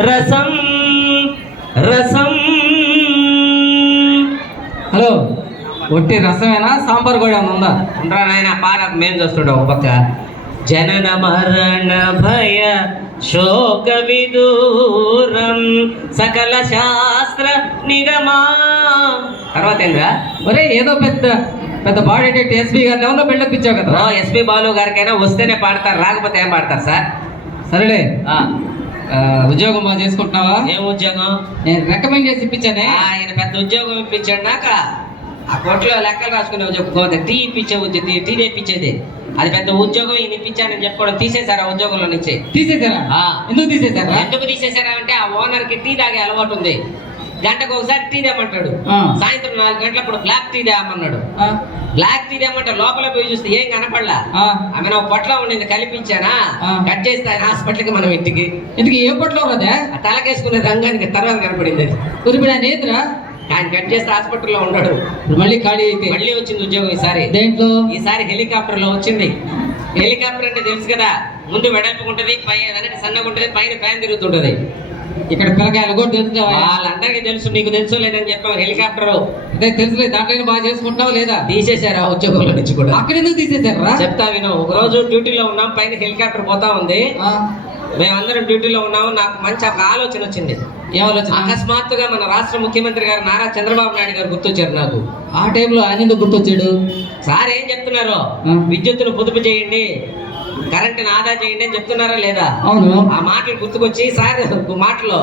రసం రసం. హలో ఒట్టి రసమేనా? సాంబార్ కూడా ఉందా? ఉండరా నాయన పాట మేము చూస్తుంటాం ఒక పక్క. జనన మరణ భయ శోక విదూరం సకల శాస్త్ర నిగమా. తర్వాత ఏంద్రా? ఒరే ఏదో పెద్ద పెద్ద బాడీ ఎస్పీ గారిని ఎవరో బిల్డప్ ఇచ్చావు కదా. ఎస్పి బాలు గారికైనా వస్తేనే పాడతారు రాకపోతే ఏం పాడతారు సార్? సరేలే. ఉద్యోగం బాగా చేసుకుంటున్నావా? ఏం ఉద్యోగం? నేను రికమెండ్ చేసి ఇప్పించానే. ఆయన పెద్ద ఉద్యోగం ఇప్పించాడు నాక. ఆ కొట్లో లెక్కలు రాసుకునే ఉద్యోగం. టీ ఇప్పించే ఉద్యోగం టీ ఇప్పించేది. అది పెద్ద ఉద్యోగం ఈయన ఇప్పించానని చెప్పుకోవడం తీసేశారు ఆ ఉద్యోగంలో నుంచి. తీసేశారా? ఆ. ఎందుకు తీసేశారా? ఎందుకు తీసేశారా అంటే ఆ ఓనర్కి టీ తాగే అలవాటు ఉంది. గంటకు ఒకసారి టీ తేమంటాడు. సాయంత్రం నాలుగు గంటలప్పుడు బ్లాక్ టీ తేమన్నాడు. బ్లాక్ టీ తేమంటాడు లోపల పోయి చూస్తే ఏం కనపడలా. ఆమె నా పొట్ల ఉండింది కలిపించానా. కట్ చేస్తే ఆయన హాస్పిటల్కి మనం ఇంటికి. ఇంతకీ ఏ పట్లో ఉన్నదే? తలకేసుకునే రంగానికి తర్వాత కనపడింది మరి ఇప్పుడు ఆయన కట్ చేస్తే హాస్పిటల్లో ఉన్నాడు మళ్ళీ ఖాళీ అయితే? మళ్ళీ వచ్చింది ఉద్యోగం ఈసారి. దేంట్లో? ఈసారి హెలికాప్టర్లో వచ్చింది. హెలికాప్టర్ అంటే తెలుసు కదా ముందు వెడల్పు ఉంటుంది పై వెనక సన్నగా ఉంటుంది పైన ఫ్యాన్ తిరుగుతుంటది. ఇక్కడ పిల్లకాయలు కూడా తెలుసుకున్నావా వాళ్ళందరికీ తెలుసు నీకు తెలుసు లేదని చెప్పాం హెలికాప్టర్. అదే తెలుసులే దాంట్లో బాగా చేసుకుంటావా లేదా? తీసేశారు ఆ ఉద్యోగంలో నుంచి కూడా? అక్కడ ఎందుకు తీసేశారా? చెప్తా విను ఒక రోజు డ్యూటీలో ఉన్నాం పైన హెలికాప్టర్ పోతా ఉంది. మేమందరం డ్యూటీలో ఉన్నాము నాకు మంచి ఒక ఆలోచన వచ్చింది. ఏం ఆలోచన అకస్మాత్తుగా మన రాష్ట్ర ముఖ్యమంత్రి గారు నారా చంద్రబాబు నాయుడు గారు గుర్తొచ్చారు నాకు. ఆ టైంలో ఆయన ఎందుకు గుర్తొచ్చాడు? సార్ ఏం చెప్తున్నారు. విద్యుత్తును పొదుపు చేయండి. కరెంటుని ఆదా చేయండి అని చెప్తున్నారా లేదా? అవును. ఆ మాటలు గుర్తుకొచ్చి సార్ మాటలో.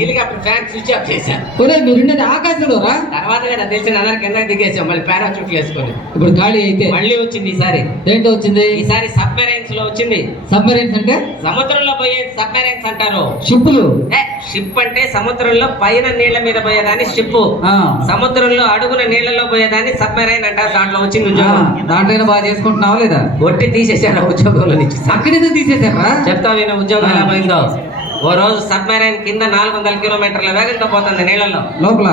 హెలికాప్టర్ ఫ్యాన్ స్విచ్ ఆఫ్ చేశారు మీరుండేది ఆకాశంలో రా. తర్వాత కదా తెలిసిన అందరు కింద దిగేసాం మళ్ళీ పారాచూట్లు వేసుకొని. ఇప్పుడు ఖాళీ అయితే. మళ్ళీ వచ్చింది ఈసారి. దేంట్లో వచ్చింది? ఈసారి సబ్మెరైన్స్లో వచ్చింది. సబ్మరీన్స్ అంటే? సముద్రంలో పోయే సబ్మెరైన్స్ అంటారు. షిప్పులు. షిప్ అంటే సముద్రంలో పైన నీళ్ళ మీద పోయేదాన్ని షిప్ సముద్రంలో అడుగున నీళ్ళలో పోయేదాన్ని సబ్మెరైన్ అంటారు దాంట్లో వచ్చింది ఉద్యోగం. దాంట్లో బాగా చేసుకుంటున్నావా లేదా? ఒట్టి తీసేశారు ఆ ఉద్యోగంలో తీసేశారా? చెప్తా విన ఉద్యోగం ఎలా పోయిందో. ఓ రోజు సబ్మెరైన్ కింద నాలుగు వందల కిలోమీటర్ల వేగంతో పోతుంది నీళ్ళలో లోపల?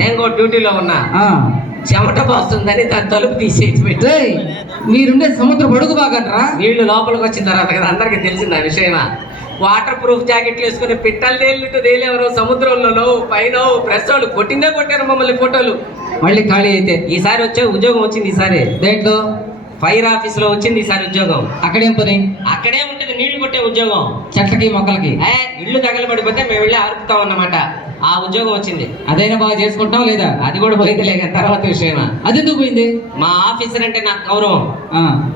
నేను కూడా డ్యూటీలో ఉన్నా. చెమట పోస్తుందని దాని తలుపు తీసేసి పెట్టి. మీరుండే సముద్ర పడుగు బాగంట్రా నీళ్ళు లోపలికి వచ్చిన తర్వాత కదా అందరికి తెలిసింది ఆ విషయమా. వాటర్ ప్రూఫ్ జాకెట్లు వేసుకుని పిట్టలు తేలినట్టు తేలేవరు సముద్రంలో పైన ప్రెస్ వాళ్ళు కొట్టిందే కొట్టారు మమ్మల్ని ఫోటోలు. మళ్ళీ ఖాళీ అయితే? ఈసారి వచ్చే ఉద్యోగం వచ్చింది ఈసారి. దేంట్లో? ఫైర్ ఆఫీస్లో వచ్చింది ఈసారి ఉద్యోగం. అక్కడేం పని అక్కడే ఉంటుంది నీళ్ళు కొట్టే ఉద్యోగం. చెట్లకి మొక్కలకి. ఏ ఇల్లు తగలబడిపోతే మేము వెళ్ళి ఆరుపుతాం అన్నమాట ఆ ఉద్యోగం వచ్చింది. అదైనా బాగా చేసుకుంటున్నావా లేదా? అది కూడా పోయింది లేక తర్వాత విషయమా? అది ఎందుకు పోయింది? మా ఆఫీసర్ అంటే నాకు గౌరవం. ఆ,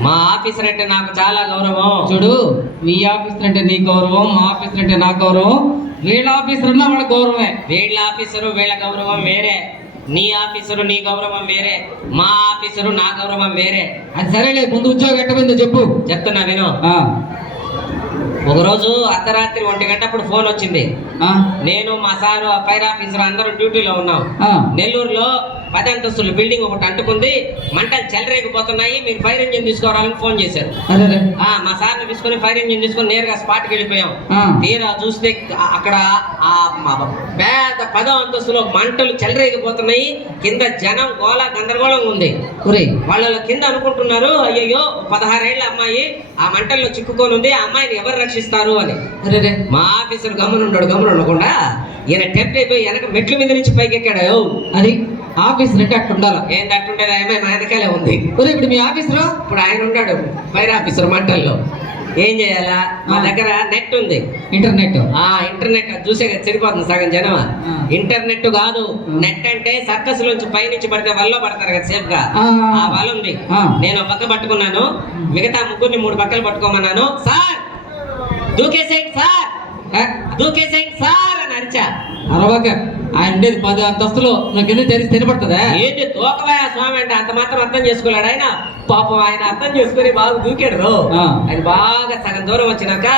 మా ఆఫీసర్ అంటే నాకు చాలా గౌరవం. చూడు మీ ఆఫీసర్ అంటే నీ గౌరవం మా ఆఫీసర్ అంటే నా గౌరవం. వీళ్ళ ఆఫీసర్ అన్నా వాళ్ళ గౌరవమే. వీళ్ళ ఆఫీసరు వీళ్ళ గౌరవం వేరే. నీ ఆఫీసరు నీ గౌరవం వేరే మా ఆఫీసరు నా గౌరవం వేరే. అది సరేలే ముందు ఉద్యోగం ఎట్టపోయిందో చెప్పు. చెప్తున్నా విను. ఒకరోజు అర్ధరాత్రి ఒంటి గంటప్పుడు ఫోన్ వచ్చింది. నేను మా సారు ఫైర్ ఆఫీసర్ అందరూ డ్యూటీలో ఉన్నాం. నెల్లూరులో పది అంతస్తుల బిల్డింగ్ ఒకటి అంటుకుంది. మంటలు చెలరేగిపోతున్నాయి. మీరు ఫైర్ ఇంజిన్ తీసుకురావాలని ఫోన్ చేశారు. మా సార్ని తీసుకొని ఫైర్ ఇంజిన్ తీసుకొని నేరుగా స్పాట్కి వెళ్ళిపోయాం. తీరా చూస్తే అక్కడ ఆ పేద పదో అంతస్తులో మంటలు చెలరేగిపోతున్నాయి. కింద జనం గోళ గందరగోళం ఉంది. వాళ్ళ కింద అనుకుంటున్నారు అయ్యయ్యో పదహారేళ్ళ అమ్మాయి ఆ మంటల్లో చిక్కుకొని ఉంది ఆ అమ్మాయిని ఎవరు రక్షిస్తారు అని. మా ఆఫీసర్ గమనం ఉన్నాడు గమనం ఉండకుండా ఈయన టెంప్ట్ అయిపోయి వెనక మెట్ల మీద నుంచి పైకి ఎక్కాడు "ఓ, అది? ఆఫీసర్ అంటే అక్కడ ఉండాలి? ఏంది అట్టుండేది అమ్మాయి మా వెనకాలే ఉంది. ఒరే ఇప్పుడు మీ ఆఫీసులో? ఇప్పుడు ఆయన ఉన్నాడు ఫైర్ ఆఫీసర్ మంటల్లో. ఏం చేయాలా? మా దగ్గర నెట్ ఉంది. ఇంటర్నెట్. ఆ ఇంటర్నెట్ అది చూసే చెడిపోతుంది సగం జనం. ఇంటర్నెట్ కాదు. నెట్ అంటే సర్కస్ నుంచి పైనుంచి పడితే వల్ల పడతారు కదా సేఫ్గా ఆ. వల ఉంది. నేను పక్క పట్టుకున్నాను. మిగతా ముగ్గురిని మూడు పక్కలు పట్టుకోమన్నాను. సార్! దూకేసేయండి సార్! ఏ, దూకేసేయండి సార్! అని అరిచా. అరవక. అంటే పది అంతస్తులో నాకు ఎందుకు తెలిసి తెలిపడుతుందా ఏంటి తోకవాయ స్వామి అంటే అంత మాత్రం అర్థం చేసుకోలేడు ఆయన. పాపం ఆయన అర్థం చేసుకుని బాగా దూకాడు. ఆయన బాగా సగం దూరం వచ్చినాక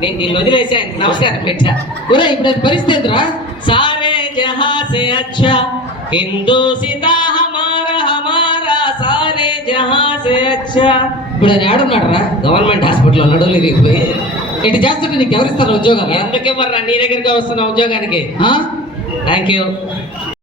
నేను నేను వదిలేసి ఆయన నమస్కారం పెట్టా. ఒరే ఇప్పుడు పరిస్థితి రా సారే జహా సే హిందూ సీతా హమారా హమారా సారే జహాసే అచ్చ. ఇప్పుడు ఆయన ఆడున్నాడు రా గవర్నమెంట్ హాస్పిటల్ ఉన్నాడు లేదు ఇటు చేస్తుంటే నీకు ఎవరిస్తారు ఉద్యోగాలు? ఎందుకే మరి నీ దగ్గరికి వస్తున్నా ఉద్యోగానికి. Thank you.